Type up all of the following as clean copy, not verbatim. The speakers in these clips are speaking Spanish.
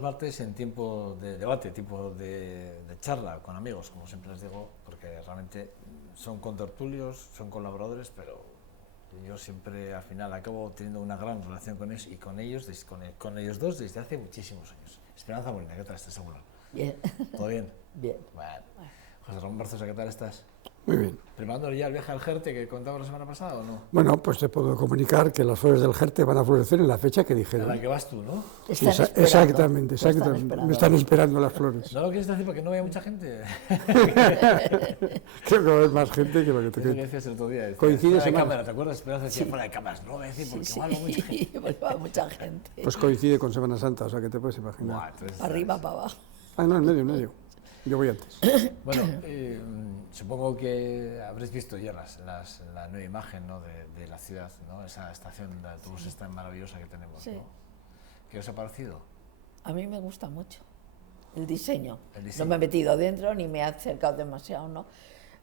Martes en tiempo de debate, tipo de charla con amigos, como siempre les digo, porque realmente son contertulios, son colaboradores, pero yo siempre al final acabo teniendo una gran relación con ellos y con ellos, con ellos dos desde hace muchísimos años. Esperanza Molina, ¿qué tal estás, seguro? Bien. ¿Todo bien? Bien. Bueno. José Ramón Barzosa, ¿qué tal estás? Muy bien. ¿Preparando ya el viaje al Jerte que contabas la semana pasada o no? Bueno, pues te puedo comunicar que las flores del Jerte van a florecer en la fecha que A dijeron. la que vas tú, ¿no? Exactamente. Me están esperando las flores. ¿No lo quieres decir porque no vaya mucha gente? Creo que va a haber más gente que lo que te Eso que cuento. decías el otro día. Decías, Coincide fuera de semana. cámara, ¿te acuerdas? Esperanza decía fuera de cámaras. No lo voy a decir porque igual va mucha gente. Sí, porque va mucha gente. Pues coincide con Semana Santa, o sea que te puedes imaginar. Buah, entonces, Para arriba, para abajo. Ah, no, en medio. Yo voy antes. Bueno, supongo que habréis visto ya la nueva imagen, ¿no? de la ciudad, ¿no? Esa estación de autobuses tan maravillosa que tenemos. Sí. ¿No? ¿Qué os ha parecido? A mí me gusta mucho el diseño. El diseño. No me he metido dentro ni me he acercado demasiado, ¿no?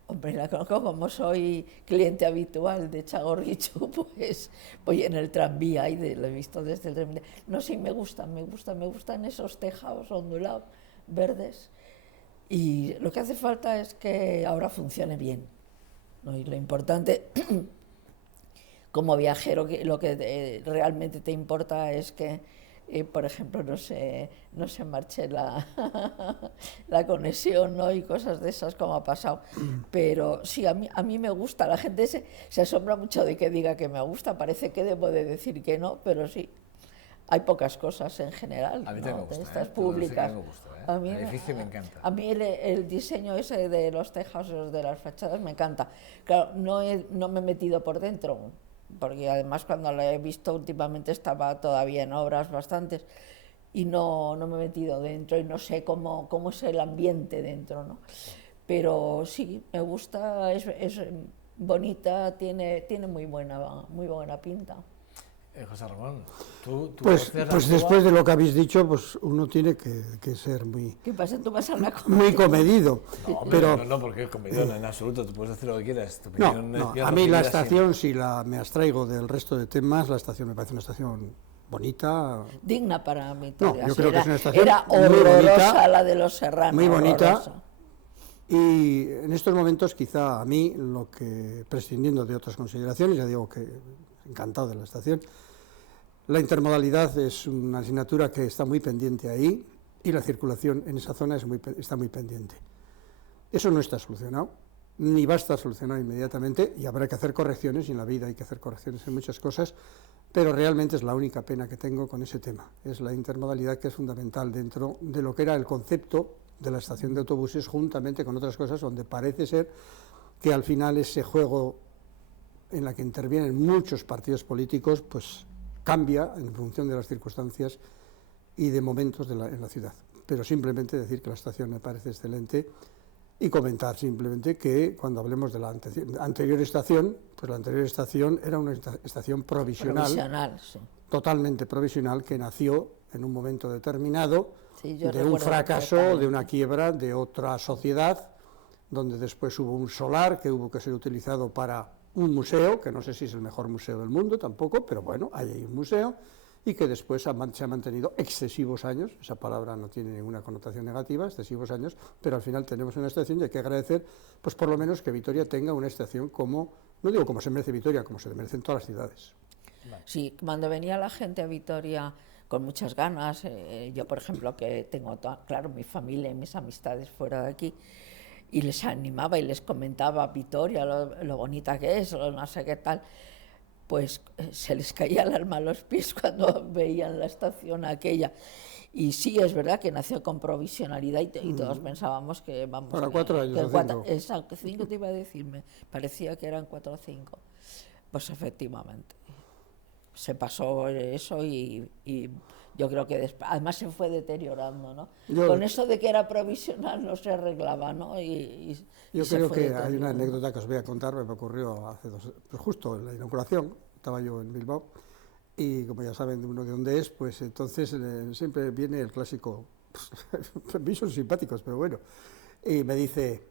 Hombre, la conozco como soy cliente habitual de Txagorritxu, pues voy en el tranvía y lo he visto desde el tranvía. No sé, me gustan esos tejados ondulados, verdes. Y lo que hace falta es que ahora funcione bien, ¿no? Y lo importante, como viajero, lo que realmente te importa es que, por ejemplo, no se marche la conexión, ¿no? Y cosas de esas como ha pasado. Pero sí, a mí me gusta. La gente se asombra mucho de que diga que me gusta. Parece que debo de decir que no, pero sí. Hay pocas cosas en general, A mí ¿no? también me gusta, Estas todo públicas. me gusta, A mí, el edificio me encanta. A mí el diseño ese de los tejados de las fachadas me encanta. Claro, no me he metido por dentro, porque además cuando lo he visto últimamente estaba todavía en obras bastantes y no me he metido dentro y no sé cómo es el ambiente dentro, ¿no? Pero sí, me gusta, es bonita, tiene muy buena pinta. José Ramón, tú Pues después de lo que habéis dicho, pues uno tiene que ser ¿Qué pasa? ¿Tú vas a la muy comedido. No, pero no, porque es comedido, en absoluto, tú puedes decir lo que quieras. Tu No, opinión no, es a mí la estación, si me abstraigo del resto de temas, la estación me parece una estación bonita. Digna para Vitoria. No, yo creo que es una estación era muy horrorosa bonita, la de los Serranos. muy bonita. Horrorosa. Y en estos momentos quizá a mí, lo que prescindiendo de otras consideraciones, ya digo que encantado de la estación, la intermodalidad es una asignatura que está muy pendiente ahí y la circulación en esa zona está muy pendiente. Eso no está solucionado, ni va a estar solucionado inmediatamente, y habrá que hacer correcciones, y en la vida hay que hacer correcciones en muchas cosas, pero realmente es la única pena que tengo con ese tema, es la intermodalidad, que es fundamental dentro de lo que era el concepto de la estación de autobuses, juntamente con otras cosas, donde parece ser que al final ese juego en la que intervienen muchos partidos políticos, pues cambia en función de las circunstancias y de momentos en la ciudad. Pero simplemente decir que la estación me parece excelente y comentar simplemente que cuando hablemos de la anterior estación, pues la anterior estación era una estación provisional Sí. Totalmente provisional, que nació en un momento determinado, Sí, de un fracaso, de una quiebra de otra sociedad, donde después hubo un solar que hubo que ser utilizado para un museo, que no sé si es el mejor museo del mundo tampoco, pero bueno, hay ahí un museo, y que después se ha mantenido excesivos años, esa palabra no tiene ninguna connotación negativa, excesivos años, pero al final tenemos una estación y hay que agradecer, pues por lo menos que Vitoria tenga una estación como, no digo como se merece Vitoria, como se merecen todas las ciudades. Sí, cuando venía la gente a Vitoria con muchas ganas, yo por ejemplo que tengo, claro, mi familia y mis amistades fuera de aquí, y les animaba y les comentaba Vitoria, lo bonita que es, lo no sé qué tal, pues se les caía el alma a los pies cuando veían la estación aquella. Y sí, es verdad que nació con provisionalidad y todos pensábamos que vamos... Para 4 años o 5. Exacto, 5 te iba a decirme, parecía que eran 4 o 5. Pues efectivamente, se pasó eso y yo creo que además se fue deteriorando, ¿no? Con eso de que era provisional no se arreglaba, ¿no? Yo creo que hay una anécdota que os voy a contar, me ocurrió hace pues justo en la inauguración, estaba yo en Bilbao, y como ya saben uno de dónde es, pues entonces siempre viene el clásico, a mí son simpáticos, pero bueno, y me dice,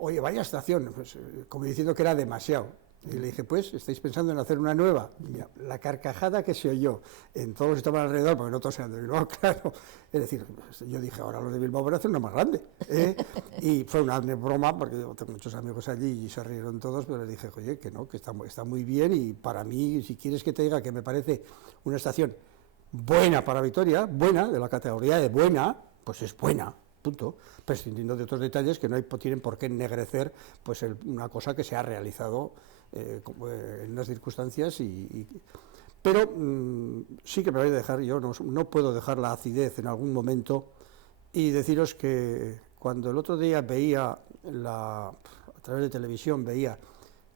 oye, vaya estación, pues, como diciendo que era demasiado. Y le dije, pues, ¿estáis pensando en hacer una nueva? Y mira, la carcajada que se oyó en todos los que estaban alrededor, porque no todos eran de Bilbao, claro. Es decir, yo dije, ahora los de Bilbao van a hacer una más grande. Y fue una broma, porque yo tengo muchos amigos allí y se rieron todos, pero les dije, oye, que no, que está muy bien, y para mí, si quieres que te diga que me parece una estación buena para Vitoria, buena, de la categoría de buena, pues es buena, punto, prescindiendo de otros detalles que no tienen por qué ennegrecer pues una cosa que se ha realizado en unas circunstancias, pero sí que me voy a dejar, yo no puedo dejar la acidez en algún momento y deciros que cuando el otro día veía, a través de televisión, veía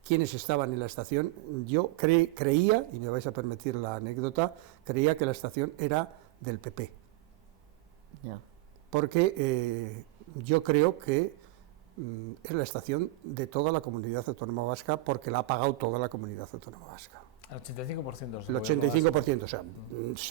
quiénes estaban en la estación, yo creía, y me vais a permitir la anécdota, creía que la estación era del PP. Ya. Porque yo creo que es la estación de toda la comunidad autónoma vasca, porque la ha pagado toda la comunidad autónoma vasca. El 85%. El 85%, o sea,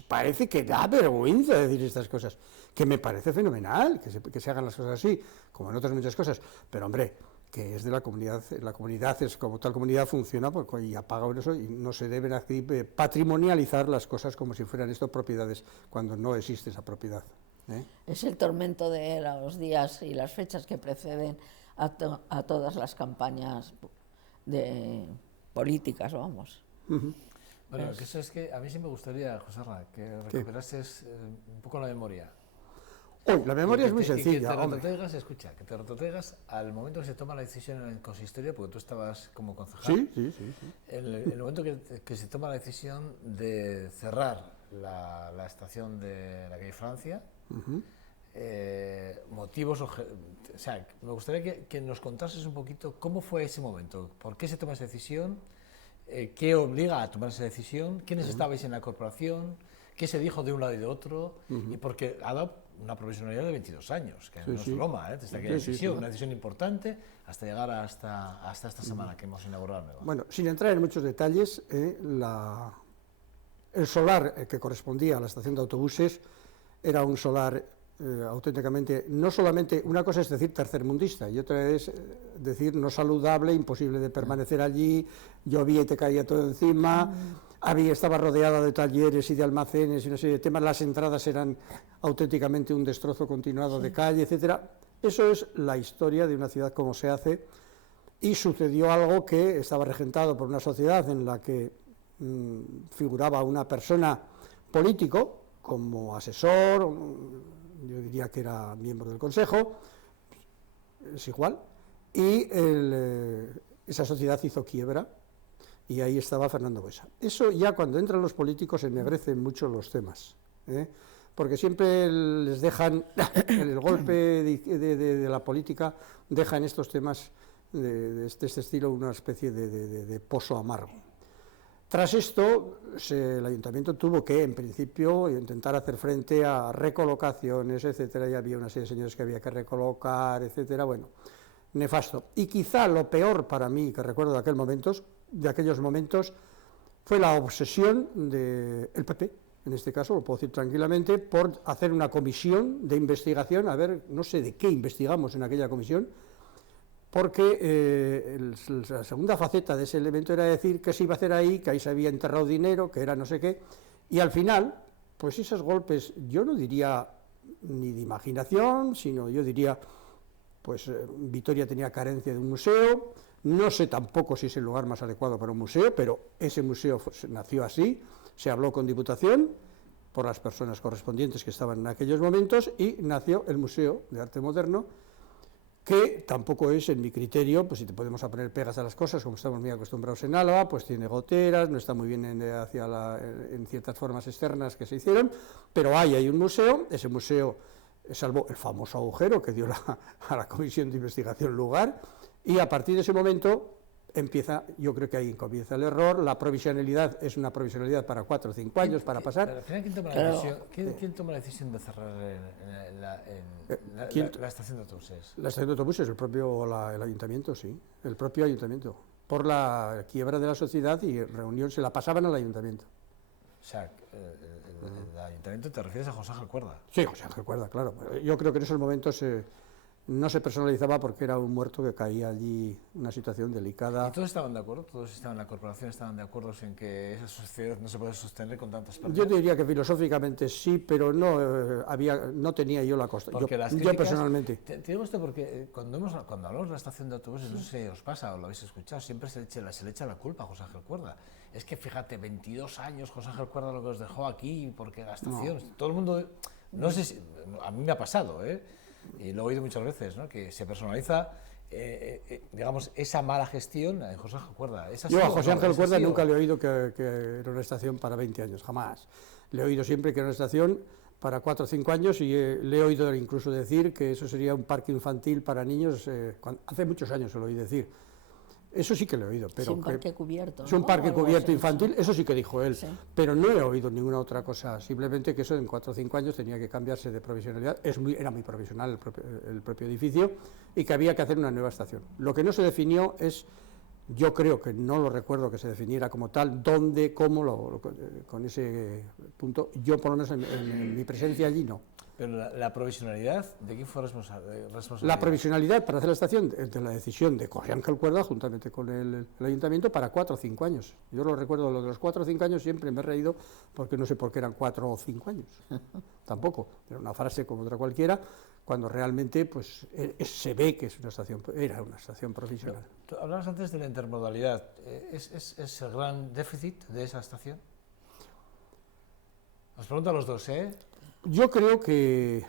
parece que da vergüenza decir estas cosas, que me parece fenomenal que se hagan las cosas así, como en otras muchas cosas, pero hombre, que es de la comunidad es como tal comunidad funciona, porque y ha pagado eso, y no se deben aquí patrimonializar las cosas como si fueran esto propiedades, cuando no existe esa propiedad. Es el tormento de los días y las fechas que preceden a todas las campañas políticas, vamos. Bueno, que eso es que a mí sí me gustaría, José Ra, que recuperases un poco la memoria. La memoria es muy sencilla. Que te retrotraigas al momento que se toma la decisión en el consistorio, porque tú estabas como concejal. Sí. El momento que se toma la decisión de cerrar la estación de la calle Francia. Motivos, o sea, me gustaría que nos contases un poquito cómo fue ese momento, por qué se toma esa decisión, qué obliga a tomar esa decisión, quiénes estabais en la corporación, qué se dijo de un lado y de otro, y porque ha dado una provisionalidad de 22 años, que no es broma, desde aquella decisión, una decisión importante, hasta llegar hasta esta semana que hemos inaugurado nueva. Bueno, sin entrar en muchos detalles, el solar que correspondía a la estación de autobuses era un solar auténticamente, no solamente, una cosa es decir tercermundista y otra es decir no saludable, imposible de permanecer allí, llovía y te caía todo encima, estaba rodeada de talleres y de almacenes y una serie de temas, las entradas eran auténticamente un destrozo continuado de calle, etcétera. Eso es la historia de una ciudad como se hace, y sucedió algo que estaba regentado por una sociedad en la que figuraba una persona político como asesor, yo diría que era miembro del consejo, es igual, y esa sociedad hizo quiebra y ahí estaba Fernando Buesa. Eso ya cuando entran los políticos ennegrecen mucho los temas, porque siempre les dejan, el golpe de la política deja en estos temas de este estilo una especie de pozo amargo. Tras esto, el ayuntamiento tuvo que, en principio, intentar hacer frente a recolocaciones, etcétera, y había una serie de señores que había que recolocar, etcétera, bueno, nefasto. Y quizá lo peor para mí, que recuerdo de aquellos momentos, fue la obsesión del PP, en este caso, lo puedo decir tranquilamente, por hacer una comisión de investigación, a ver, no sé de qué investigamos en aquella comisión, porque la segunda faceta de ese elemento era decir que se iba a hacer ahí, que ahí se había enterrado dinero, que era no sé qué, y al final, pues esos golpes, yo no diría ni de imaginación, sino yo diría, pues Vitoria tenía carencia de un museo, no sé tampoco si es el lugar más adecuado para un museo, pero ese museo nació así, se habló con Diputación, por las personas correspondientes que estaban en aquellos momentos, y nació el Museo de Arte Moderno, que tampoco es, en mi criterio, pues si te podemos poner pegas a las cosas, como estamos muy acostumbrados en Álava, pues tiene goteras, no está muy bien en ciertas formas externas que se hicieron, pero hay un museo, ese museo, salvo el famoso agujero que dio a la comisión de investigación lugar, y a partir de ese momento yo creo que ahí comienza el error, la provisionalidad es una provisionalidad para 4 o 5 años, para pasar. Pero al final, ¿quién toma la decisión de cerrar la estación de autobuses? La estación de autobuses, el ayuntamiento, sí, el propio ayuntamiento, por la quiebra de la sociedad y reunión, se la pasaban al ayuntamiento. O sea, el ayuntamiento, ¿te refieres a José Ángel Cuerda? Sí, José Ángel Cuerda, claro. Yo creo que en esos momentos no se personalizaba porque era un muerto que caía allí, una situación delicada. ¿Y todos estaban de acuerdo? ¿Todos estaban en la corporación estaban de acuerdo en que esa sociedad no se puede sostener con tantas pérdidas? Yo te diría que filosóficamente sí, pero no tenía yo la costa. Yo personalmente. Te digo esto porque cuando hablamos de la estación de autobuses, no sé si os pasa o lo habéis escuchado, siempre se le echa la culpa a José Ángel Cuerda. Es que fíjate, 22 años José Ángel Cuerda lo que os dejó aquí, porque la estación, todo el mundo, no sé si, a mí me ha pasado, y lo he oído muchas veces, ¿no? Que se personaliza, digamos, esa mala gestión en José Ángel Cuerda. Yo a José Ángel Cuerda nunca le he oído que era una estación para 20 años, jamás. Le he oído siempre que era una estación para 4 o 5 años y le he oído incluso decir que eso sería un parque infantil para niños, hace muchos años se lo oí decir. Eso sí que lo he oído. Pero es un parque cubierto. Es un parque cubierto infantil, sí. Eso sí que dijo él, Sí. Pero no he oído ninguna otra cosa, simplemente que eso en 4 o 5 años tenía que cambiarse de provisionalidad, era muy provisional el propio edificio, y que había que hacer una nueva estación. Lo que no se definió es, yo creo que no lo recuerdo que se definiera como tal, dónde, cómo, con ese punto, yo por lo menos en mi presencia allí no. Pero la provisionalidad, ¿de quién fue responsabilidad? La provisionalidad para hacer la estación, de la decisión de José Ángel Cuerda, juntamente con el ayuntamiento, para 4 o 5 años. Yo lo recuerdo, lo de los 4 o 5 años siempre me he reído, porque no sé por qué eran 4 o 5 años. Tampoco, era una frase como otra cualquiera, cuando realmente pues, se ve que era una estación provisional. Tú hablabas antes de la intermodalidad. ¿Es el gran déficit de esa estación? Os pregunto a los dos, Yo creo que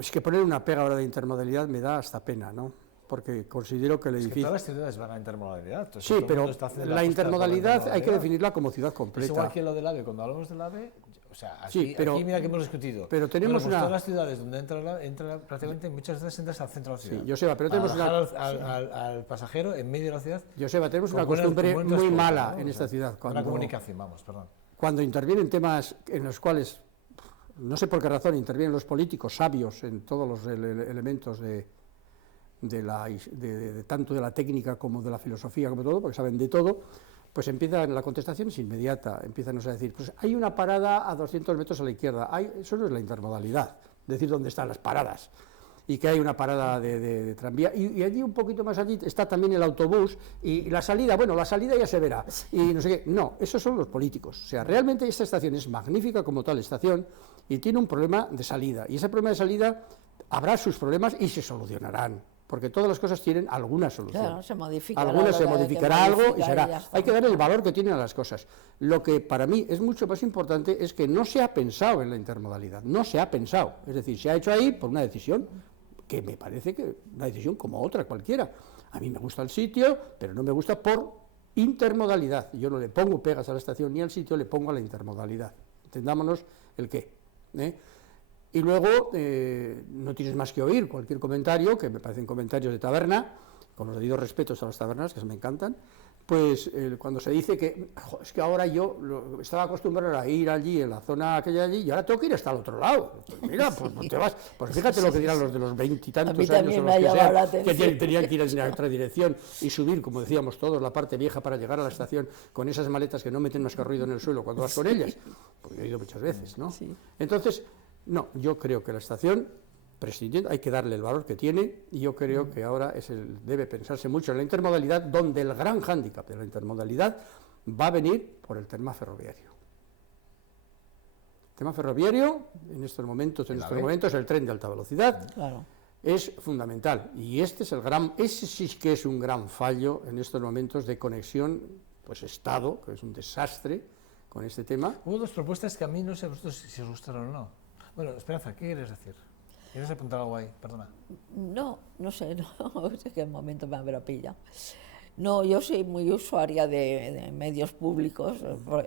es que poner una pega ahora de intermodalidad me da hasta pena, ¿no? Porque considero que el edificio... Es que todas las ciudades van a intermodalidad. Entonces, sí, pero la intermodalidad hay que definirla como ciudad completa. Es igual que lo del AVE. Cuando hablamos del AVE, o sea, aquí mira que hemos discutido. Pero tenemos todas las ciudades donde entra prácticamente, muchas veces entras al centro de la ciudad. Sí, Joseba, pero tenemos al pasajero en medio de la ciudad. Joseba, tenemos una costumbre muy mala en esta ciudad. Una comunicación, perdón. Cuando intervienen temas en los cuales, no sé por qué razón, intervienen los políticos sabios en todos los elementos tanto de la técnica como de la filosofía, como todo, porque saben de todo, pues la contestación es inmediata, empiezan a decir, pues hay una parada a 200 metros a la izquierda, eso no es la intermodalidad, decir dónde están las paradas, y que hay una parada de tranvía, y allí un poquito más allí está también el autobús, y la salida, bueno, la salida ya se verá, y no sé qué, no, esos son los políticos, o sea, realmente esta estación es magnífica como tal estación, y tiene un problema de salida, y ese problema de salida habrá sus problemas y se solucionarán, porque todas las cosas tienen alguna solución. Claro, se modificará. Algunas se modificará algo y será. Hay que dar el valor que tienen a las cosas. Lo que para mí es mucho más importante es que no se ha pensado en la intermodalidad, no se ha pensado. Es decir, se ha hecho ahí por una decisión que me parece que una decisión como otra cualquiera. A mí me gusta el sitio, pero no me gusta por intermodalidad. Yo no le pongo pegas a la estación ni al sitio, le pongo a la intermodalidad. Entendámonos el qué. Y luego no tienes más que oír cualquier comentario, que me parecen comentarios de taberna, con los debidos respetos a las tabernas, que me encantan, pues cuando se dice que es que ahora yo estaba acostumbrado a ir allí, en la zona aquella allí, y ahora tengo que ir hasta el otro lado. Pues mira, pues te vas, pues fíjate lo que dirán los de los 20 y tantos años, o los que sean, que tenían que ir en otra dirección y subir, como decíamos todos, la parte vieja para llegar a la estación con esas maletas que no meten más que ruido en el suelo cuando vas con ellas. Pues yo he ido muchas veces, ¿no? Sí. Entonces, no, yo creo que la estación, prescindiendo, hay que darle el valor que tiene, y yo creo que ahora debe pensarse mucho en la intermodalidad, donde el gran hándicap de la intermodalidad va a venir por el tema ferroviario. El tema ferroviario, en estos momentos el tren de alta velocidad, claro, es fundamental, y ese sí que es un gran fallo en estos momentos de conexión, pues Estado, que es un desastre con este tema. Hubo dos propuestas que a mí no sé si os gustaron o no. Bueno, Esperanza, ¿qué quieres decir? ¿Quieres apuntar algo ahí? Perdona. No sé, no sé qué momento me habrá pillado. No, yo soy muy usuaria de medios públicos,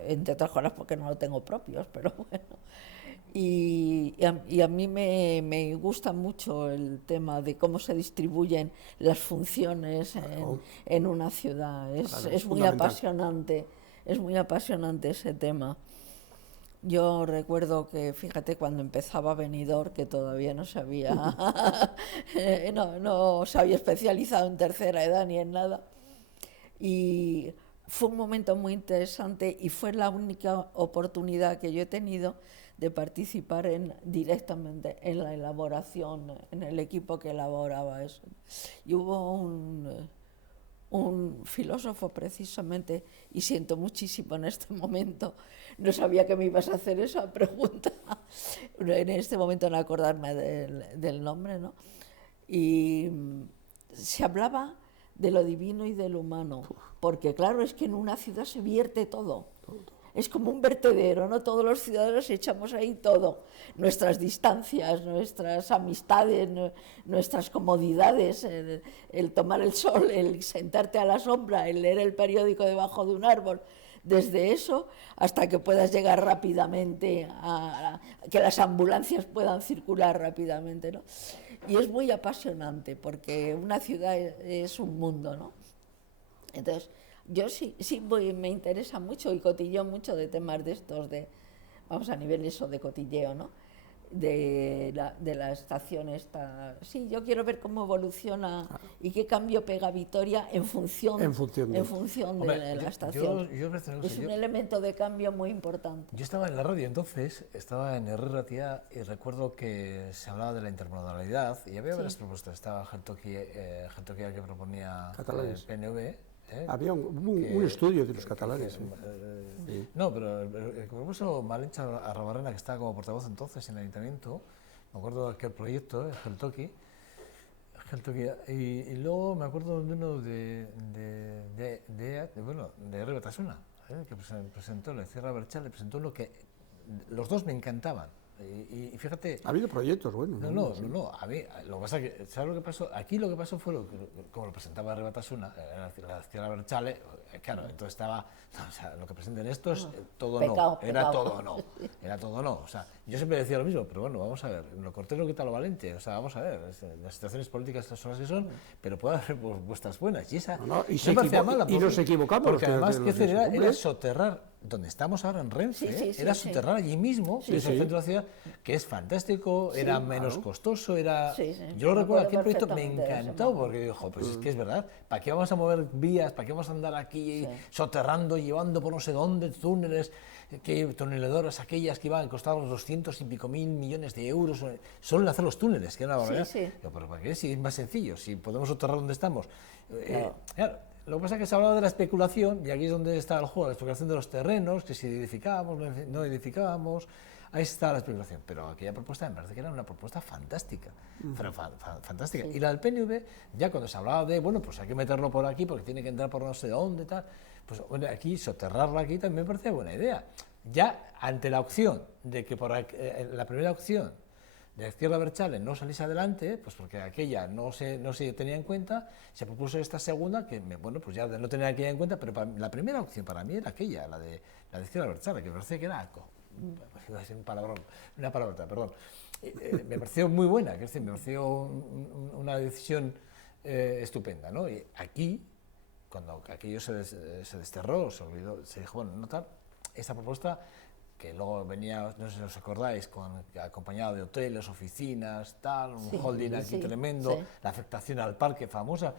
entre otras cosas porque no lo tengo propios, pero bueno. Y a mí me gusta mucho el tema de cómo se distribuyen las funciones en una ciudad. Es muy apasionante, ese tema. Yo recuerdo que, fíjate, cuando empezaba Benidorm, que todavía no se había, no se había especializado en tercera edad ni en nada, y fue un momento muy interesante y fue la única oportunidad que yo he tenido de participar directamente en la elaboración, en el equipo que elaboraba eso. Y hubo un filósofo precisamente, y siento muchísimo en este momento, no sabía que me ibas a hacer esa pregunta, en este momento no acordarme del nombre, ¿no? Y se hablaba de lo divino y de lo humano, porque claro, es que en una ciudad se vierte todo. Es como un vertedero, ¿no? Todos los ciudadanos echamos ahí todo, nuestras distancias, nuestras amistades, nuestras comodidades, el tomar el sol, el sentarte a la sombra, el leer el periódico debajo de un árbol, desde eso hasta que puedas llegar rápidamente, que las ambulancias puedan circular rápidamente, ¿no? Y es muy apasionante porque una ciudad es un mundo, ¿no? Entonces, yo sí me interesa mucho y cotilleo mucho de temas de estos, vamos a nivel eso de cotilleo, ¿no? De la estación esta. Sí, yo quiero ver cómo evoluciona y qué cambio pega Vitoria en función de la estación. Es un elemento de cambio muy importante. Yo estaba en la radio entonces, estaba en Herri Ratia y recuerdo que se hablaba de la intermodalidad y había varias propuestas. Estaba Geltokia que proponía el PNV. Había un estudio de los catalanes. No, pero el que propuso Malencha Arrobarrena, que estaba como portavoz entonces en el ayuntamiento, me acuerdo de aquel proyecto, Geltoki, y luego me acuerdo de uno de Herri Batasuna, que presentó, la Sierra Berchale, presentó uno que los dos me encantaban. Y fíjate... Ha habido proyectos buenos. No, a mí, lo que pasa es que, ¿sabes lo que pasó? Aquí lo que pasó fue, como lo presentaba Herri Batasuna, la Sierra Berchale, claro, entonces estaba, o sea, lo que presenten estos, todo pecado, no, era todo no, o sea, yo siempre decía lo mismo, pero bueno, vamos a ver, lo cortés lo quita lo valiente, o sea, vamos a ver, las situaciones políticas son las que son, pero puede haber vuestras buenas, y esa y nos equivocamos. Porque además, ¿qué hacer? Era soterrar, donde estamos ahora en Renfe, era soterrar allí mismo, que es el centro de la ciudad, que es fantástico, era menos costoso, era... Yo lo recuerdo, aquel proyecto me encantó, porque digo, pues es que es verdad, ¿para qué vamos a mover vías, para qué vamos a andar aquí soterrando, llevando por no sé dónde, túneles, toneladoras aquellas que iban a costar los 200 y pico mil millones de euros, solo en hacer los túneles, que era una barbaridad? Digo, pero ¿para qué? Si es más sencillo, si podemos soterrar donde estamos. Claro. Lo que pasa es que se hablaba de la especulación, y aquí es donde está el juego, la especulación de los terrenos, que si edificábamos, no edificábamos, ahí está la especulación. Pero aquella propuesta me parece que era una propuesta fantástica, fantástica. Y la del PNV, ya cuando se hablaba de, bueno, pues hay que meterlo por aquí porque tiene que entrar por no sé dónde, tal, pues bueno, aquí, soterrarlo aquí también me parecía buena idea. Ya ante la opción de que por la primera opción de Sierra Berchale no saliese adelante, pues porque aquella no se tenía en cuenta, se propuso esta segunda, que bueno, pues ya no tenía aquella en cuenta, pero la primera opción para mí era aquella, la de Sierra Berchale, que me parecía que era, iba a decir una palabrota, perdón, me pareció muy buena, es decir, me pareció una decisión estupenda, ¿no? Y aquí, cuando aquello se desterró, se olvidó, se dijo, bueno, no tal, esta propuesta, que luego venía, no sé si os acordáis, acompañado de hoteles, oficinas, tal, un holding aquí tremendo, la afectación al parque famosa.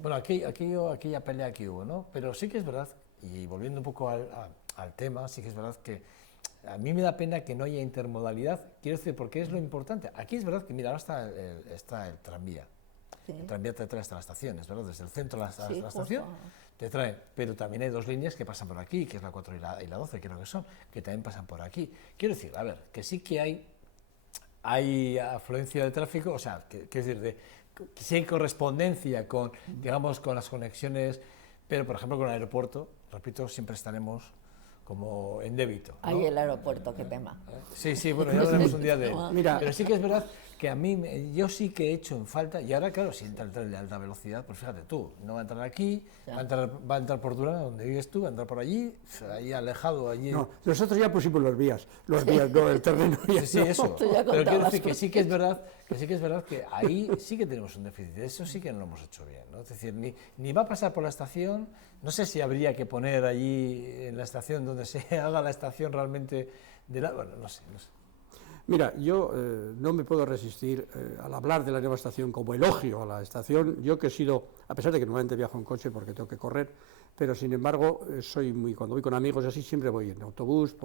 Bueno, aquella pelea que hubo, ¿no? Pero sí que es verdad, y volviendo un poco al tema, sí que es verdad que a mí me da pena que no haya intermodalidad, quiero decir, porque es lo importante. Aquí es verdad que, mira, ahora está el tranvía. El tranvía te trae hasta la estación, es verdad, desde el centro hasta la estación. Te traen, pero también hay dos líneas que pasan por aquí, que es la 4 y la 12, creo que son, que también pasan por aquí. Quiero decir, a ver, que sí que hay afluencia de tráfico, o sea, quiero decir, que sí hay correspondencia con, digamos, con las conexiones, pero por ejemplo con el aeropuerto, repito, siempre estaremos como en débito, ¿no? Ahí el aeropuerto, qué tema. Sí, bueno, ya hablaremos un día de él. Pero sí que es verdad que a mí, yo sí que he hecho en falta, y ahora claro, si entra el tren de alta velocidad, pues fíjate tú, no va a entrar aquí, va a entrar por Durán, donde vives tú, va a entrar por allí, ahí alejado, allí... No, nosotros ya pusimos los vías, no, el terreno ya sí, eso, pero quiero decir que sí que es verdad que ahí sí que tenemos un déficit, eso sí que no lo hemos hecho bien, ¿no? Es decir, ni va a pasar por la estación, no sé si habría que poner allí en la estación donde se haga la estación realmente bueno, no sé. Mira, yo no me puedo resistir al hablar de la nueva estación como elogio a la estación. Yo que he sido, a pesar de que normalmente viajo en coche porque tengo que correr, pero sin embargo, cuando voy con amigos así, siempre voy en autobús,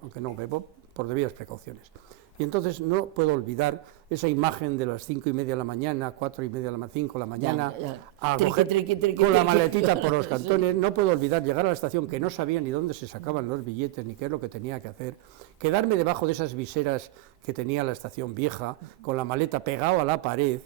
aunque no bebo, por debidas precauciones. Y entonces no puedo olvidar esa imagen de las 5:30 de la mañana, 4:30 de la 5 de la mañana, a coger con la maletita por los cantones. Sí. No puedo olvidar llegar a la estación que no sabía ni dónde se sacaban los billetes ni qué es lo que tenía que hacer, quedarme debajo de esas viseras que tenía la estación vieja, con la maleta pegado a la pared,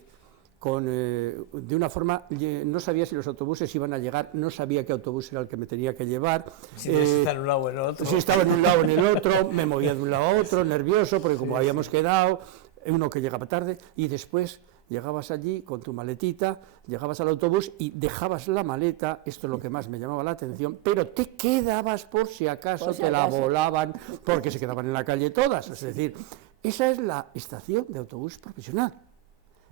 de una forma, no sabía si los autobuses iban a llegar, no sabía qué autobús era el que me tenía que llevar. Si estaba en un lado o en el otro. Si estaba en un lado o en el otro, me movía de un lado a otro, nervioso, porque como habíamos quedado, uno que llegaba tarde, y después llegabas allí con tu maletita, llegabas al autobús y dejabas la maleta, esto es lo que más me llamaba la atención, pero te quedabas por si acaso te la volaban, porque se quedaban en la calle todas. Es decir, esa es la estación de autobús profesional.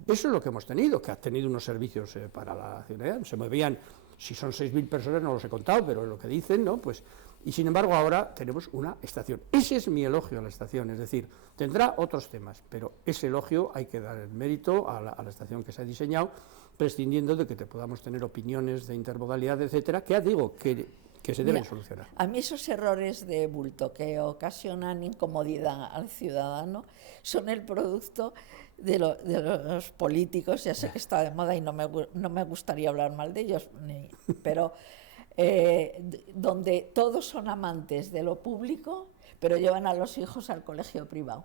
Eso es lo que hemos tenido, que ha tenido unos servicios para la ciudadanía. Se movían, si son 6.000 personas, no los he contado, pero es lo que dicen, ¿no? Pues, y sin embargo ahora tenemos una estación. Ese es mi elogio a la estación, es decir, tendrá otros temas, pero ese elogio hay que dar el mérito a la estación que se ha diseñado, prescindiendo de que podamos tener opiniones de intermodalidad, etcétera, que ya digo que se deben solucionar. A mí esos errores de bulto que ocasionan incomodidad al ciudadano son el producto de los políticos. Ya sé que está de moda y no me gustaría hablar mal de ellos, pero donde todos son amantes de lo público, pero llevan a los hijos al colegio privado.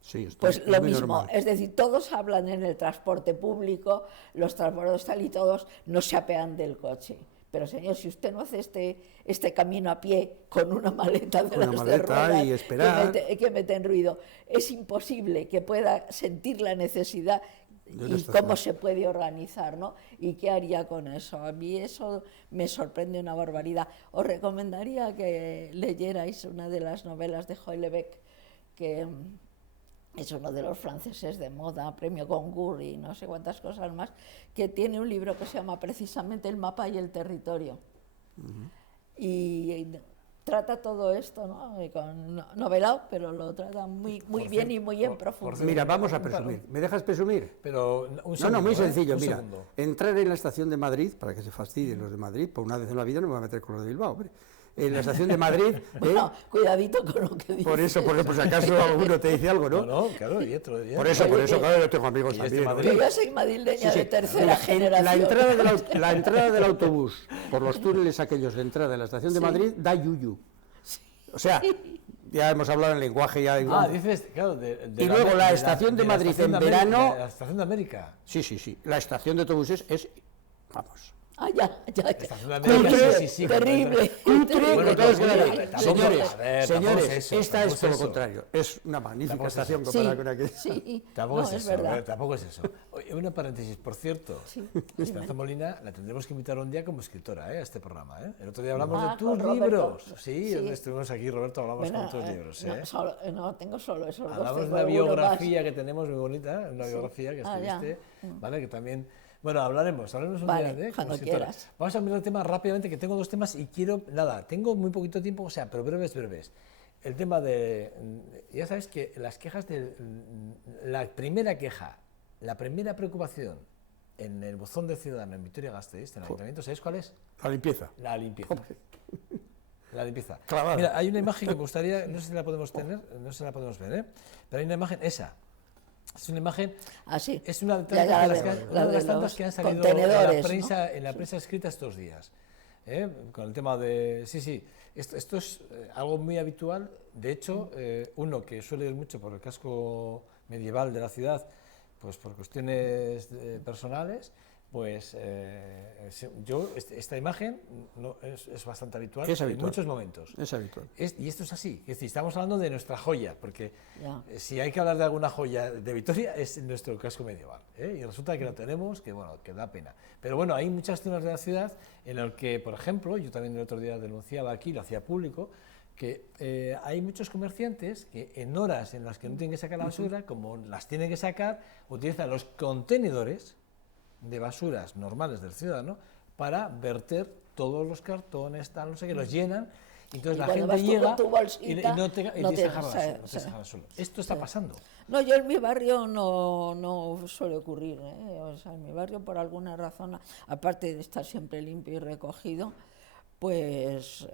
Sí, pues lo mismo, normal. Es decir, todos hablan en el transporte público, los transportes tal y todos no se apean del coche. Pero señor, si usted no hace este camino a pie con una maleta de las de ruedas y esperar, que mete en ruido, es imposible que pueda sentir la necesidad y cómo se puede organizar, ¿no? Y qué haría con eso. A mí eso me sorprende una barbaridad. Os recomendaría que leyerais una de las novelas de Houellebecq, que es uno de los franceses de moda, premio Goncourt y no sé cuántas cosas más, que tiene un libro que se llama precisamente El mapa y el territorio. Y trata todo esto, ¿no? Novelado, pero lo trata muy bien y muy en profundidad. Mira, vamos a presumir. ¿Me dejas presumir? Pero un segundo, no, muy sencillo. Mira, entrar en la estación de Madrid, para que se fastidien los de Madrid, por una vez en la vida no me voy a meter con los de Bilbao, hombre. En la estación de Madrid... Bueno, cuidadito con lo que dices. Por eso, porque por si acaso alguno te dice algo, ¿no? No, claro, y otro. Por eso, claro, yo tengo amigos también. Yo soy madrileña de tercera generación. La entrada del autobús por los túneles aquellos de entrada de la estación de Madrid da yuyu. O sea, ya hemos hablado en lenguaje ya... dices, claro, y luego la estación de Madrid en verano... La estación de América. Sí. La estación de autobuses es... Vamos... ya. Terrible. Señores, esta es todo lo contrario. Es una magnífica estación comparada con aquella. Tampoco es eso. Una paréntesis, por cierto, Esperanza Molina la tendremos que invitar un día como escritora a este programa. El otro día hablamos de tus libros. Sí, estuvimos aquí, Roberto, hablamos con tus libros. No, tengo solo eso. Hablamos de una biografía que tenemos muy bonita, una biografía que escribiste, ¿vale? Que también... Bueno, hablaremos un día, cuando quieras. Vamos a mirar el tema rápidamente, que tengo dos temas y tengo muy poquito tiempo, o sea, pero breves. El tema ya sabes que las quejas la primera preocupación en el buzón del ciudadano en Vitoria-Gasteiz, en el ayuntamiento, ¿sabes cuál es? La limpieza. La limpieza. Clavada. Mira, hay una imagen que me gustaría, no sé si la podemos ver, pero hay una imagen, esa. Es una imagen, es una de las tantas que han salido en la prensa escrita estos días, con el tema de... Esto es algo muy habitual. De hecho, uno que suele ir mucho por el casco medieval de la ciudad, pues por cuestiones personales, pues esta imagen es bastante habitual, en muchos momentos. Es habitual. Y esto es así, es decir, estamos hablando de nuestra joya, porque si hay que hablar de alguna joya de Vitoria es nuestro casco medieval, y resulta que lo tenemos, que da pena. Pero bueno, hay muchas zonas de la ciudad en las que, por ejemplo, yo también el otro día denunciaba aquí, lo hacía público, que hay muchos comerciantes que en horas en las que no tienen que sacar la basura, como las tienen que sacar, utilizan los contenedores de basuras normales del ciudadano para verter todos los cartones, no sé qué, los llenan, y entonces la gente llega y no te deja la suelo. Esto está pasando. No, yo en mi barrio no suele ocurrir, O sea, en mi barrio por alguna razón, aparte de estar siempre limpio y recogido, pues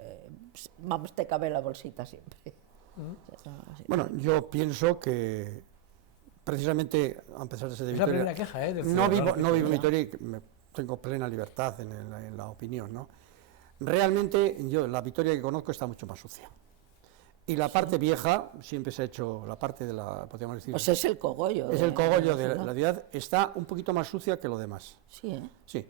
vamos, te cabe la bolsita siempre. Bueno, yo pienso que precisamente, a pesar de ser de Es la Vitoria, primera queja, del no ciudadano. vivo en Vitoria y tengo plena libertad en la opinión, ¿no? Realmente, yo la Vitoria que conozco está mucho más sucia. Y la parte vieja, siempre se ha hecho, la parte de la, podríamos decir... Pues es el cogollo. Es el cogollo de la ciudad, está un poquito más sucia que lo demás. Sí, ¿eh? Sí.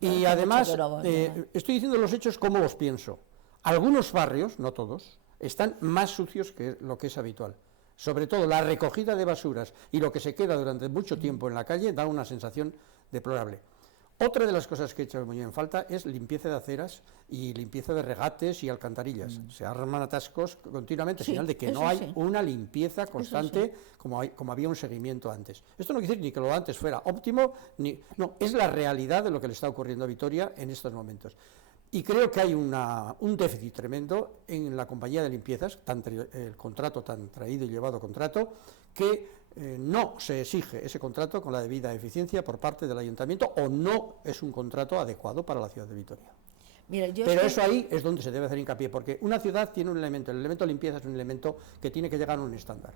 No, Y hace además, mucho que no abandonan. estoy diciendo los hechos como los pienso. Algunos barrios, no todos, están más sucios que lo que es habitual. Sobre todo la recogida de basuras y lo que se queda durante mucho tiempo en la calle da una sensación deplorable. Otra de las cosas que he hecho muy en falta es limpieza de aceras y limpieza de regates y alcantarillas. Se arman atascos continuamente, Sí, señal de que eso no hay sí. una limpieza constante como había un seguimiento antes. Esto no quiere decir ni que lo de antes fuera óptimo, no, es la realidad de lo que le está ocurriendo a Vitoria en estos momentos. Y creo que hay un déficit tremendo en la compañía de limpiezas, el contrato tan traído y llevado contrato, que no se exige ese contrato con la debida eficiencia por parte del ayuntamiento o no es un contrato adecuado para la ciudad de Vitoria. Mira, yo Pero es que- eso ahí es donde se debe hacer hincapié, porque una ciudad tiene un elemento, el elemento limpieza es un elemento que tiene que llegar a un estándar.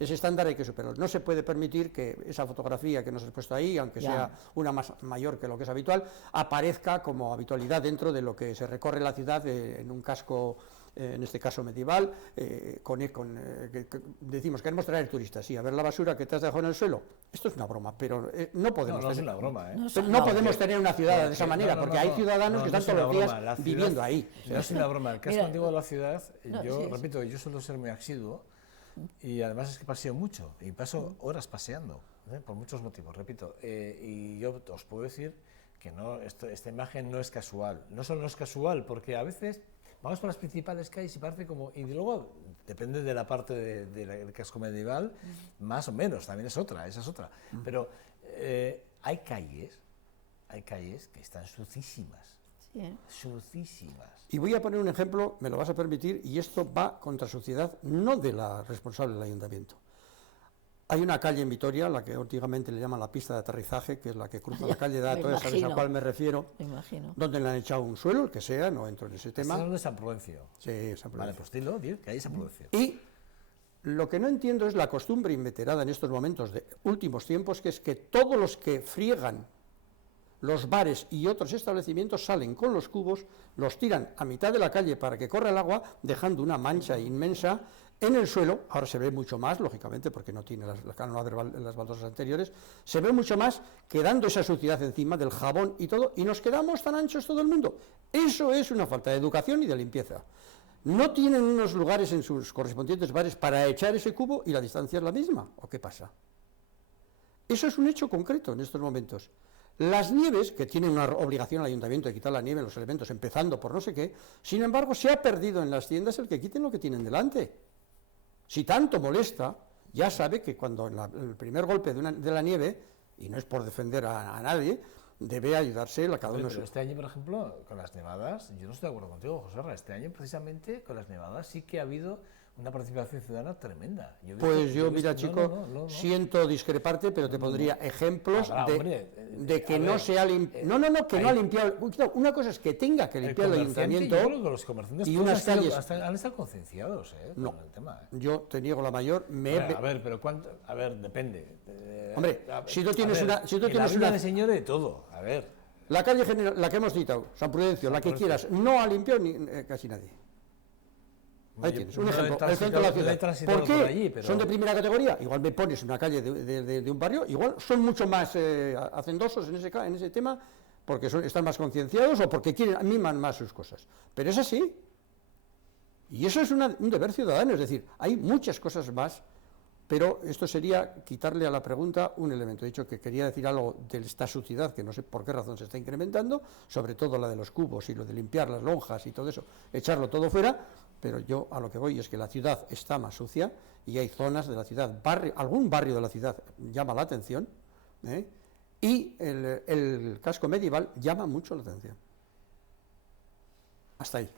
Ese estándar hay que superarlo. No se puede permitir que esa fotografía que nos has puesto ahí, aunque Ya. sea una más mayor que lo que es habitual, aparezca como habitualidad dentro de lo que se recorre la ciudad en un casco, en este caso medieval, decimos, queremos traer turistas, sí, a ver la basura que te has dejado en el suelo. Esto es una broma, pero no podemos No es tener- una broma, ¿eh? No, pero no, no podemos tener una ciudad de esa manera, porque hay ciudadanos que no están es todos una los días broma, la ciudad- viviendo ahí. No es una broma, el casco Mira, antiguo de la ciudad, no, yo sí, sí. repito, yo suelo ser muy asiduo y además es que paseo mucho y paso horas paseando, por muchos motivos, repito, y yo os puedo decir que no, esta imagen no es casual, no solo no es casual, porque a veces vamos por las principales calles y parece como, y luego depende de la parte del casco medieval, más o menos, también es otra, esa es otra, pero hay calles que están sucísimas, Sí, ¿eh? sucísimas. Y voy a poner un ejemplo, me lo vas a permitir, y esto va contra sociedad, no de la responsable del ayuntamiento. Hay una calle en Vitoria, la que antiguamente le llaman la pista de aterrizaje, que es la que cruza la calle de Me Dato, ya sabes a imagino. cuál me refiero, Me imagino. donde le han echado un suelo, el que sea, no entro en ese Estás tema. hablando de San Prudencio. Sí, esa Vale, pues dilo, que hay San Prudencio. Y lo que no entiendo es la costumbre inveterada en estos momentos de últimos tiempos, que es que todos los que friegan los bares y otros establecimientos salen con los cubos, los tiran a mitad de la calle para que corra el agua, dejando una mancha inmensa en el suelo. Ahora se ve mucho más, lógicamente, porque no tiene las baldosas anteriores, se ve mucho más quedando esa suciedad encima del jabón y todo, y nos quedamos tan anchos todo el mundo. Eso es una falta de educación y de limpieza. ¿No tienen unos lugares en sus correspondientes bares para echar ese cubo y la distancia es la misma? ¿O qué pasa? Eso es un hecho concreto en estos momentos. Las nieves, que tienen una obligación al ayuntamiento de quitar la nieve en los elementos, empezando por no sé qué, sin embargo se ha perdido en las tiendas el que quiten lo que tienen delante. Si tanto molesta, ya sabe que cuando en el primer golpe de la nieve, y no es por defender a nadie, debe ayudarse a cada uno. Pero este año, por ejemplo, con las nevadas, yo no estoy de acuerdo contigo, José Ra, este año precisamente con las nevadas sí que ha habido una participación ciudadana tremenda. Yo he visto- Pues yo, he mira, visto- chico, no. siento discreparte, pero te pondría ejemplos Hombre, de que a no ver, se ha limpiado. No, que no ha limpiado. Una cosa es que tenga que limpiar el ayuntamiento. Yo creo que los comerciantes y todos unas calles. han estado concienciados No. con el tema. Yo te niego la mayor. A ver, pero ¿cuánto? A ver, depende. Hombre, A ver, si tú tienes a ver, una- si tú en tienes la vida una- de señor de todo. A ver. La calle general, la que hemos citado, San Prudencio, la que Prudencio. quieras, no ha limpiado casi nadie. Ahí Yo tienes, un no he ejemplo, el transitado- centro de la no he ciudad. transitado ¿Por qué? por allí, pero- ¿Son de primera categoría? Igual me pones una calle de un barrio, igual son mucho más hacendosos en ese tema, porque están más concienciados o porque miman más sus cosas. Pero es así. Y eso es un deber ciudadano, es decir, hay muchas cosas más, pero esto sería quitarle a la pregunta un elemento. He dicho que quería decir algo de esta suciedad, que no sé por qué razón se está incrementando, sobre todo la de los cubos y lo de limpiar las lonjas y todo eso, echarlo todo fuera, pero yo a lo que voy es que la ciudad está más sucia y hay zonas de la ciudad, algún barrio de la ciudad llama la atención, y el casco medieval llama mucho la atención. Hasta ahí.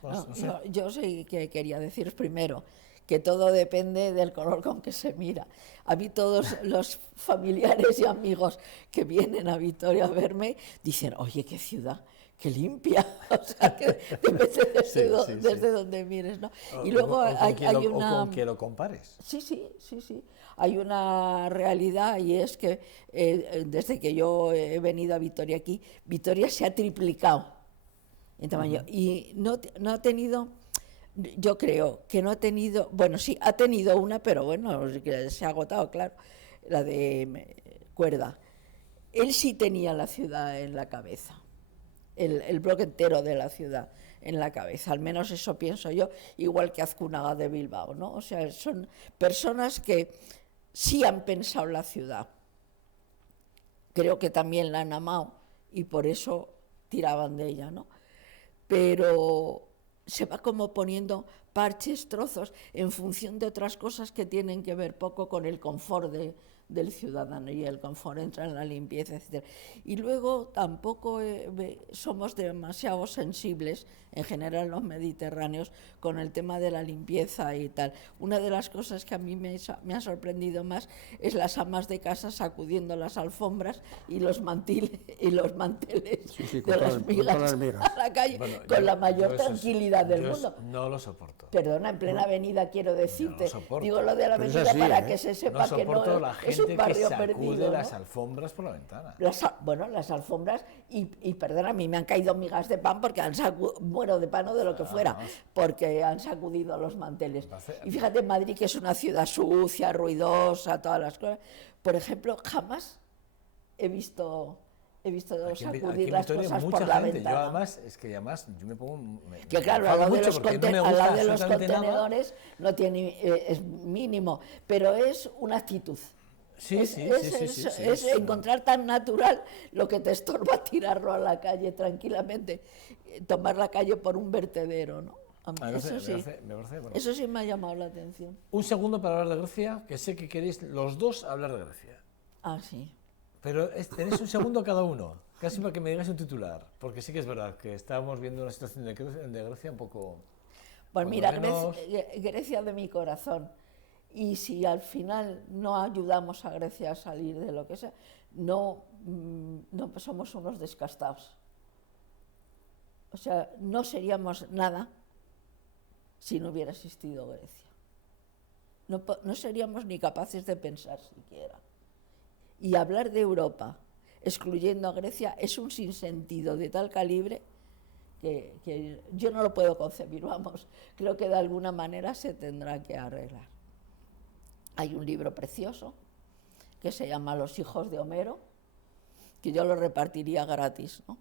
Pues, No, no sé. yo sí que quería decir primero que todo depende del color con que se mira. A mí todos los familiares y amigos que vienen a Vitoria a verme dicen, oye, qué ciudad, que limpia, o sea, que depende desde donde mires, ¿no? Y luego hay una... O con que lo compares. Sí. Hay una realidad y es que desde que yo he venido a Vitoria aquí, Vitoria se ha triplicado en tamaño y no ha tenido, yo creo que no ha tenido, bueno, sí, ha tenido una, pero bueno, se ha agotado, claro, la de Cuerda. Él sí tenía la ciudad en la cabeza. El bloque entero de la ciudad en la cabeza, al menos eso pienso yo, igual que Azcúnaga de Bilbao, ¿no? O sea, son personas que sí han pensado la ciudad, creo que también la han amado y por eso tiraban de ella, ¿no? Pero se va como poniendo parches, trozos, en función de otras cosas que tienen que ver poco con el confort del ciudadano, y el confort entra en la limpieza, etc. Y luego tampoco somos demasiado sensibles, en general los mediterráneos, con el tema de la limpieza y tal. Una de las cosas que a mí me ha sorprendido más es las amas de casa sacudiendo las alfombras y los manteles de las migas a la calle, bueno, con la mayor tranquilidad del mundo. No lo soporto. Perdona, en plena avenida quiero decirte, digo lo de la avenida así, para que se sepa que no es un barrio que perdido, ¿no? Las alfombras por la ventana. Las alfombras, y perdona, a mí me han caído migas de pan porque muero de pan o de lo que fuera, porque han sacudido los manteles. Y fíjate, Madrid, que es una ciudad sucia, ruidosa, todas las cosas, por ejemplo, jamás he visto sacudir las cosas por la ventana. Yo además, yo me pongo... que claro, al lado de los contenedores no tiene, es mínimo, pero es una actitud. Es encontrar tan natural lo que te estorba tirarlo a la calle tranquilamente, tomar la calle por un vertedero, ¿no? Eso sí me ha llamado la atención. Un segundo para hablar de Grecia, que sé que queréis los dos hablar de Grecia. Ah, sí. Pero tenéis un segundo cada uno, casi para que me digáis un titular, porque sí que es verdad que estábamos viendo una situación de Grecia un poco... Pues mira, Grecia de mi corazón. Y si al final no ayudamos a Grecia a salir de lo que sea, no somos unos descastados. O sea, no seríamos nada si no hubiera existido Grecia. No seríamos ni capaces de pensar siquiera. Y hablar de Europa, excluyendo a Grecia, es un sinsentido de tal calibre que yo no lo puedo concebir, vamos. Creo que de alguna manera se tendrá que arreglar. Hay un libro precioso que se llama Los hijos de Homero, que yo lo repartiría gratis, ¿no?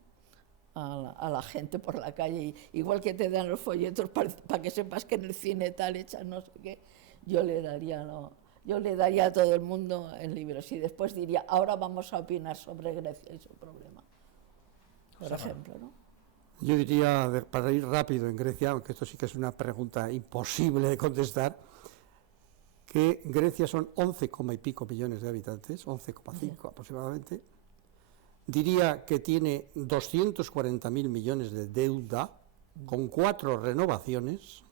a la gente por la calle, igual que te dan los folletos para que sepas que en el cine tal echan no sé qué, yo le daría a todo el mundo el libro, y después diría, ahora vamos a opinar sobre Grecia y su problema, por ejemplo, ¿no? Yo diría, para ir rápido en Grecia, aunque esto sí que es una pregunta imposible de contestar, que Grecia son 11, y pico millones de habitantes, 11,5 aproximadamente. Diría que tiene 240.000 millones de deuda, con 4 renovaciones.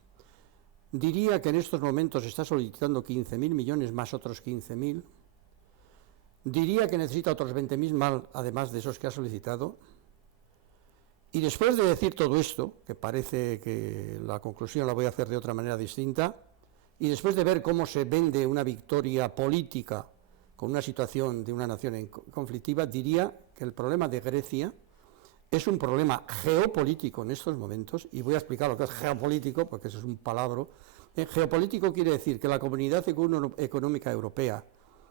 Diría que en estos momentos está solicitando 15.000 millones más otros 15.000. Diría que necesita otros 20.000 más, además de esos que ha solicitado. Y después de decir todo esto, que parece que la conclusión la voy a hacer de otra manera distinta, y después de ver cómo se vende una victoria política con una situación de una nación conflictiva, diría que el problema de Grecia es un problema geopolítico en estos momentos, y voy a explicar lo que es geopolítico, porque eso es un palabra. Geopolítico quiere decir que la Comunidad Económica Europea,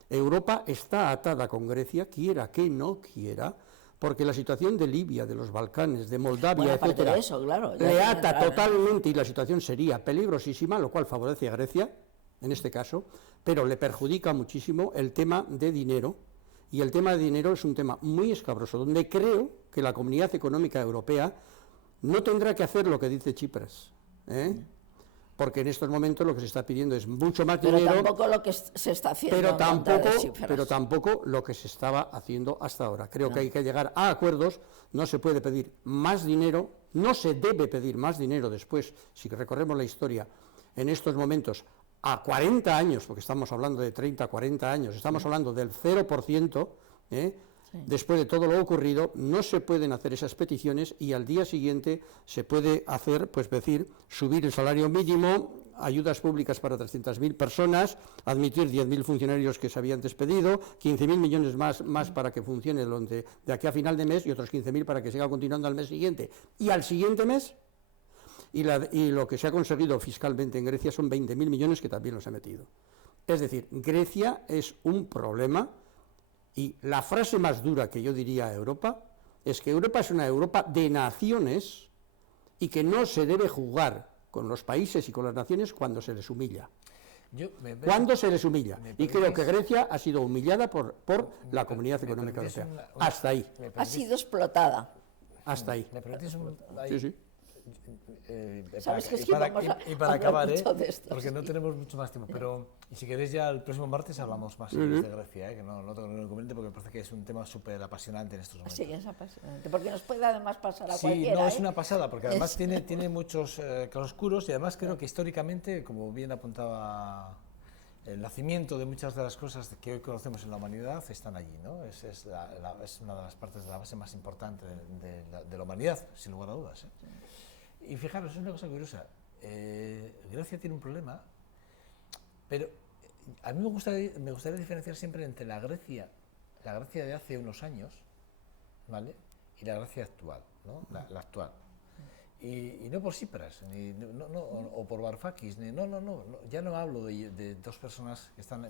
Europa está atada con Grecia, quiera que no quiera, porque la situación de Libia, de los Balcanes, de Moldavia, etcétera, claro, le ata totalmente, y la situación sería peligrosísima, lo cual favorece a Grecia, en este caso, pero le perjudica muchísimo el tema de dinero, y el tema de dinero es un tema muy escabroso, donde creo que la Comunidad Económica Europea no tendrá que hacer lo que dice Tsipras, porque en estos momentos lo que se está pidiendo es mucho más dinero, pero tampoco lo que se está haciendo, pero tampoco lo que se estaba haciendo hasta ahora. Creo que hay que llegar a acuerdos, no se puede pedir más dinero, no se debe pedir más dinero después, si recorremos la historia, en estos momentos, a 40 años, porque estamos hablando de 30, 40 años, estamos hablando del 0%, después de todo lo ocurrido, no se pueden hacer esas peticiones y al día siguiente se puede hacer, pues decir, subir el salario mínimo, ayudas públicas para 300.000 personas, admitir 10.000 funcionarios que se habían despedido, 15.000 millones más para que funcione de aquí a final de mes y otros 15.000 para que siga continuando al mes siguiente. Y al siguiente mes, y lo que se ha conseguido fiscalmente en Grecia son 20.000 millones que también los ha metido. Es decir, Grecia es un problema y la frase más dura que yo diría a Europa es que Europa es una Europa de naciones y que no se debe jugar con los países y con las naciones cuando se les humilla. Cuando se les humilla. Y creo que Grecia ha sido humillada por la Comunidad Económica Europea. Hasta ahí. Ha sido explotada. Hasta ahí. ¿Me permitís Sí, sí. Sabes que sí, vamos a y para hablar acabar, mucho de esto, porque sí. no tenemos mucho más tiempo, pero y si queréis ya el próximo martes hablamos más de Grecia, que no tengo ningún inconveniente porque me parece que es un tema súper apasionante en estos momentos. Sí, es apasionante, porque nos puede además pasar a Sí, cualquiera. no, es una pasada, porque además tiene muchos claroscuros y además creo que históricamente, como bien apuntaba, el nacimiento de muchas de las cosas que hoy conocemos en la humanidad están allí, ¿no? Es una de las partes de la base más importante de la humanidad, sin lugar a dudas, ¿eh? Y fijaros, es una cosa curiosa, Grecia tiene un problema, pero a mí me gustaría diferenciar siempre entre la Grecia de hace unos años, ¿vale?, y la Grecia actual, ¿no?, la actual. Y no por Tsipras, o por Varoufakis, ya no hablo de dos personas que están...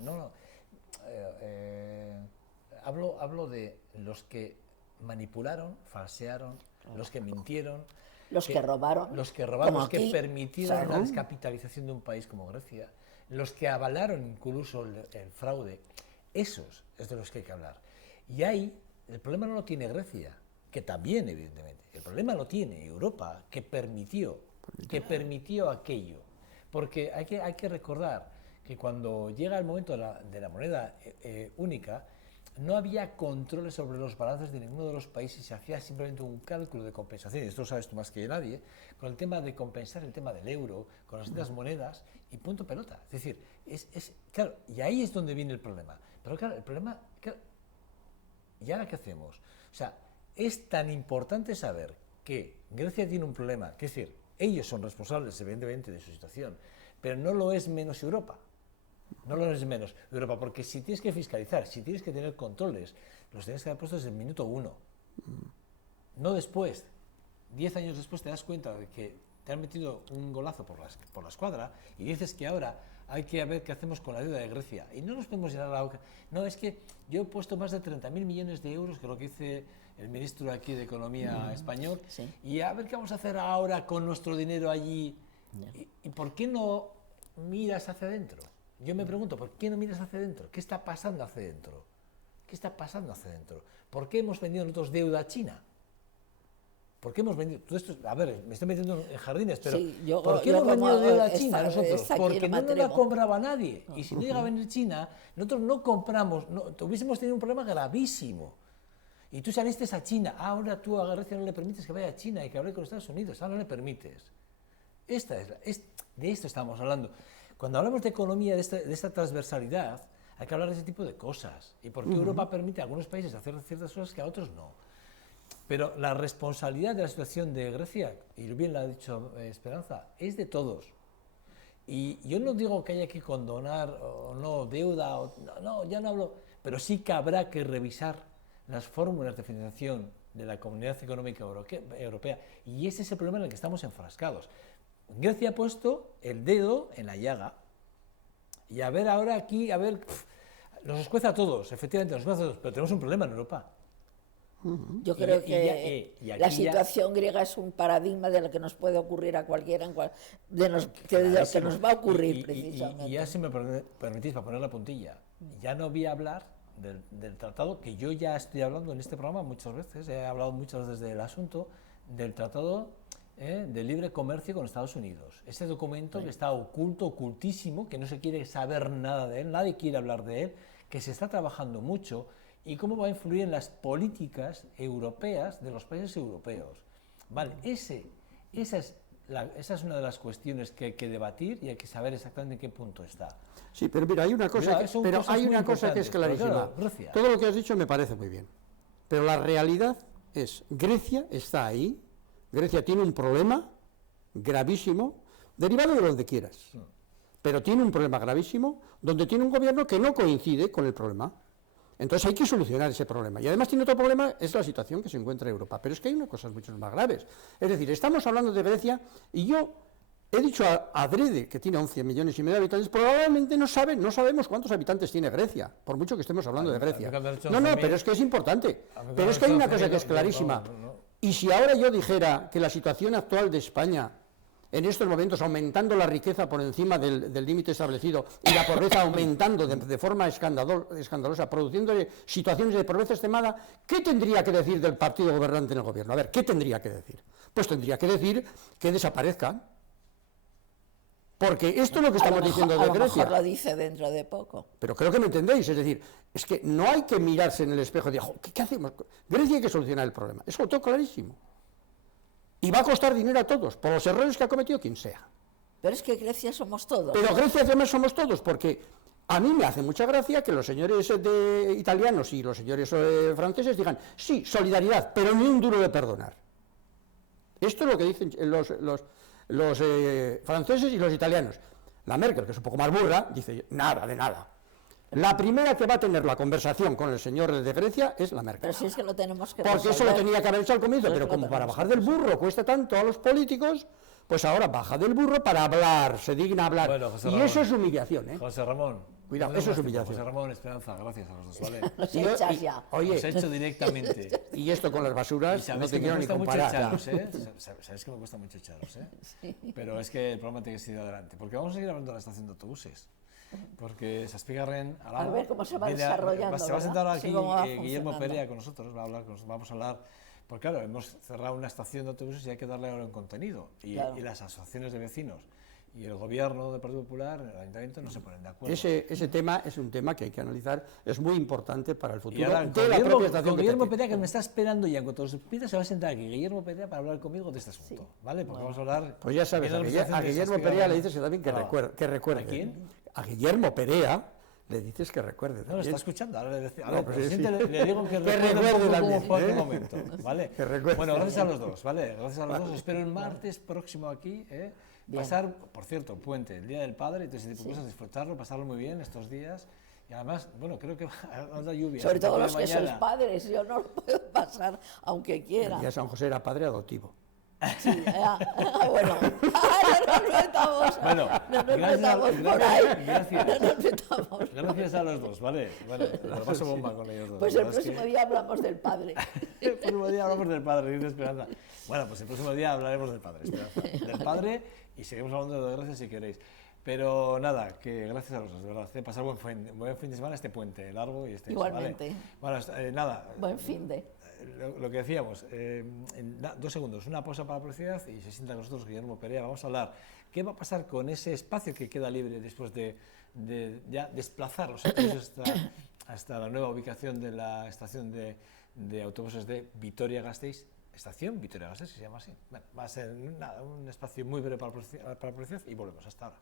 hablo de los que manipularon, falsearon, los que mintieron, los que robaron, los que aquí, permitieron la descapitalización de un país como Grecia, los que avalaron incluso el fraude. Esos es de los que hay que hablar. Y ahí el problema no lo tiene Grecia, que también evidentemente, el problema lo tiene Europa, que permitió aquello. Porque hay que recordar que cuando llega el momento de la moneda única, no había controles sobre los balances de ninguno de los países, se hacía simplemente un cálculo de compensación, y esto lo sabes tú más que nadie, con el tema de compensar el tema del euro, con las distintas monedas, y punto pelota. Es decir, claro, y ahí es donde viene el problema. Pero claro, el problema, claro, ¿y ahora qué hacemos? O sea, es tan importante saber que Grecia tiene un problema, que es decir, ellos son responsables evidentemente de su situación, pero no lo es menos Europa. No lo es menos Europa, porque si tienes que fiscalizar, si tienes que tener controles, los tienes que haber puesto desde el minuto 1. No después. 10 años después te das cuenta de que te han metido un golazo por la escuadra y dices que ahora hay que ver qué hacemos con la deuda de Grecia. Y no nos podemos llenar la boca. No, es que yo he puesto más de 30.000 millones de euros, que es lo que dice el ministro aquí de Economía español, sí. Y a ver qué vamos a hacer ahora con nuestro dinero allí. ¿Y por qué no miras hacia adentro? Yo me pregunto, ¿por qué no miras hacia adentro? ¿Qué está pasando hacia adentro? ¿Qué está pasando hacia adentro? ¿Por qué hemos vendido nosotros deuda a China? ¿Por qué hemos vendido? Todo esto, a ver, me estoy metiendo en jardines, pero sí, ¿por qué hemos vendido deuda a China nosotros? Porque no nos la compraba nadie. Y si no llega a venir China, nosotros no compramos, hubiésemos tenido un problema gravísimo. Y tú saliste a China, ahora tú a Grecia no le permites que vaya a China y que hable con Estados Unidos, ahora no le permites. De esto estamos hablando. Cuando hablamos de economía, de esta transversalidad, hay que hablar de ese tipo de cosas. Y por qué Europa permite a algunos países hacer ciertas cosas que a otros no. Pero la responsabilidad de la situación de Grecia, y bien lo ha dicho Esperanza, es de todos. Y yo no digo que haya que condonar o no deuda, no, ya no hablo, pero sí que habrá que revisar las fórmulas de financiación de la Comunidad Económica Europea. Y ese es el problema en el que estamos enfrascados. Grecia ha puesto el dedo en la llaga. Y a ver ahora aquí, nos escueza a todos, efectivamente, nos escueza a todos, pero tenemos un problema en Europa. Yo creo que la situación griega es un paradigma de lo que nos puede ocurrir a cualquiera, de lo que nos va a ocurrir precisamente. Y ya, si me permitís, para poner la puntilla, ya no voy a hablar del tratado, que yo ya estoy hablando en este programa muchas veces, he hablado muchas veces del asunto, del tratado de libre comercio con Estados Unidos. Ese documento que está ocultísimo, que no se quiere saber nada de él, nadie quiere hablar de él, que se está trabajando mucho, y cómo va a influir en las políticas europeas de los países europeos. Vale, esa es una de las cuestiones que hay que debatir y hay que saber exactamente en qué punto está. Sí, pero mira, hay una cosa, que es clarísima. Claro, todo lo que has dicho me parece muy bien. Pero la realidad es, Grecia está ahí, Grecia tiene un problema gravísimo, derivado de donde quieras, pero tiene un problema gravísimo, donde tiene un gobierno que no coincide con el problema. Entonces hay que solucionar ese problema. Y además tiene otro problema, es la situación que se encuentra en Europa. Pero es que hay unas cosas mucho más graves. Es decir, estamos hablando de Grecia y yo he dicho adrede que tiene 11 millones y medio de habitantes, probablemente no sabemos cuántos habitantes tiene Grecia, por mucho que estemos hablando de Grecia. No, pero es que es importante. Pero es que hay una cosa que es clarísima. Y si ahora yo dijera que la situación actual de España, en estos momentos aumentando la riqueza por encima del límite establecido y la pobreza aumentando de forma escandalosa, produciendo situaciones de pobreza extremada, ¿qué tendría que decir del partido gobernante en el gobierno? A ver, ¿qué tendría que decir? Pues tendría que decir que desaparezcan. Porque esto es lo que estamos diciendo de Grecia. A lo mejor lo dice dentro de poco. Pero creo que me entendéis, es decir, es que no hay que mirarse en el espejo y decir, ¿qué hacemos? Grecia hay que solucionar el problema, eso lo tengo clarísimo. Y va a costar dinero a todos, por los errores que ha cometido quien sea. Pero es que Grecia somos todos. Pero Grecia además somos todos, porque a mí me hace mucha gracia que los señores italianos y los señores franceses digan, sí, solidaridad, pero ni un duro de perdonar. Esto es lo que dicen los franceses y los italianos. La Merkel, que es un poco más burra, dice, nada de nada. La primera que va a tener la conversación con el señor de Grecia es la Merkel. Pero si es que lo tenemos que porque resolver. eso lo tenía que haber hecho al comienzo, pero como para bajar del burro cuesta tanto a los políticos, pues ahora baja del burro para hablar, se digna hablar. Bueno, José y Ramón, eso es humillación, ¿eh? José Ramón. Cuidado, eso es humillación. José Ramón, Esperanza, gracias a los dos, ¿vale? Nos echas ya. Oye, Os he hecho directamente. y esto con las basuras, no te quiero ni comparar. Echaros, ¿eh? Sabes que me cuesta mucho echaros, ¿eh? Sí. Pero es que el programa tiene que seguir adelante. Porque vamos a seguir hablando de la estación de autobuses. Porque Saspigarren... A ver cómo se va desarrollando. Se va a sentar aquí sí, Guillermo Perea con nosotros, vamos a hablar... Porque claro, hemos cerrado una estación de autobuses y hay que darle ahora un contenido. Y las asociaciones de vecinos y el gobierno del Partido Popular, el ayuntamiento, no se ponen de acuerdo. Ese tema es un tema que hay que analizar, es muy importante para el futuro y ahora, de la propia estación. Con Guillermo Perea, que me está esperando ya, en cuanto se pida, se va a sentar aquí Guillermo Perea para hablar conmigo de este asunto, ¿vale? Porque vamos a hablar... Pues ya sabes, a Guillermo Perea le dices también que recuerde. ¿A quién? A Guillermo Perea le dices que recuerde. No, lo está escuchando, ahora le digo que recuerde cómo fue aquel momento, ¿vale? Bueno, gracias a los dos, ¿vale? Gracias a los dos, espero el martes próximo aquí, pasar, por cierto, puente, el Día del Padre, y todo ese tipo de cosas, disfrutarlo, pasarlo muy bien estos días, y además, bueno, creo que va a dar lluvia. Sobre todo los que sois padres, yo no lo puedo pasar, aunque quiera. El día de San José era padre adoptivo. Sí, bueno, no nos metamos, no nos metamos por ahí, no nos metamos. Gracias a los dos, ¿vale? Bueno, lo paso bomba con ellos dos. Pues el próximo día hablamos del padre. El próximo día hablamos del padre, dice Esperanza. Bueno, pues el próximo día hablaremos del padre, Esperanza. Del padre y seguimos hablando de gracias si queréis. Pero nada, que gracias a los dos, de verdad. Pasar buen fin de semana, este puente largo y este. Igualmente. ¿vale? Bueno, nada. Buen fin de. Lo que decíamos, en 2 segundos, una pausa para la publicidad y se sienta con nosotros Guillermo Perea. Vamos a hablar qué va a pasar con ese espacio que queda libre después de ya desplazar los autobuses hasta la nueva ubicación de la estación de autobuses de Vitoria-Gasteiz. Estación Vitoria-Gasteiz, se llama así. Bueno, va a ser un espacio muy breve para la publicidad y volvemos hasta ahora.